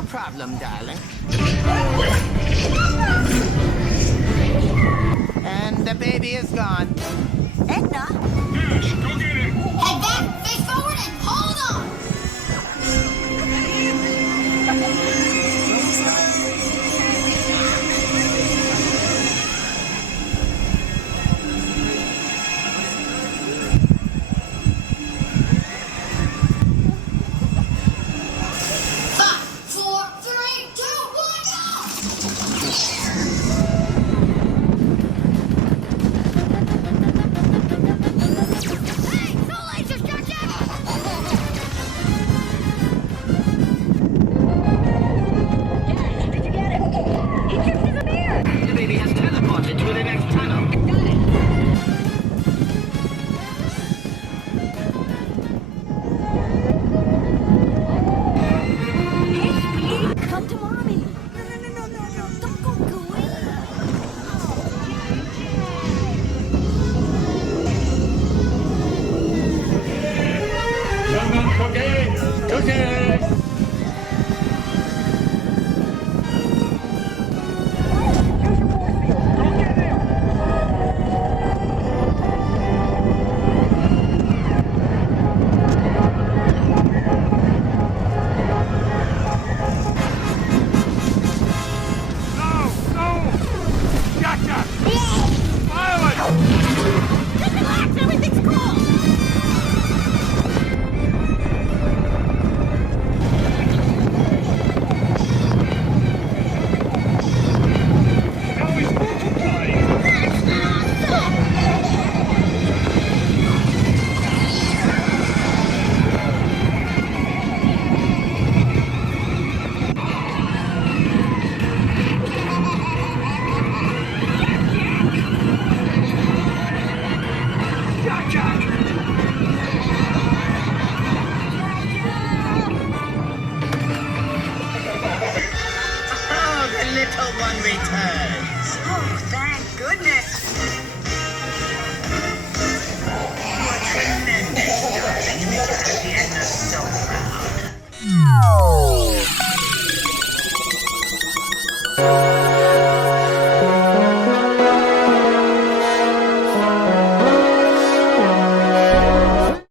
No problem, darling. And the baby is gone. Edna? Ash, go get him! Head back, face forward, and hold on! Five, four, three, two, one, go! Hey, no laser distraction! Dad, did you get it? He just disappeared! The baby has teleported to the next tunnel. Got it! Hey, sweetie! Come to mommy! No. Don't go gooey! Come on, Cookie! Cookie! Go get him! No! Gotcha! Violet! Just relax, everything's cool! Now he's multiplying! Oh, the little one returns. Oh, thank goodness!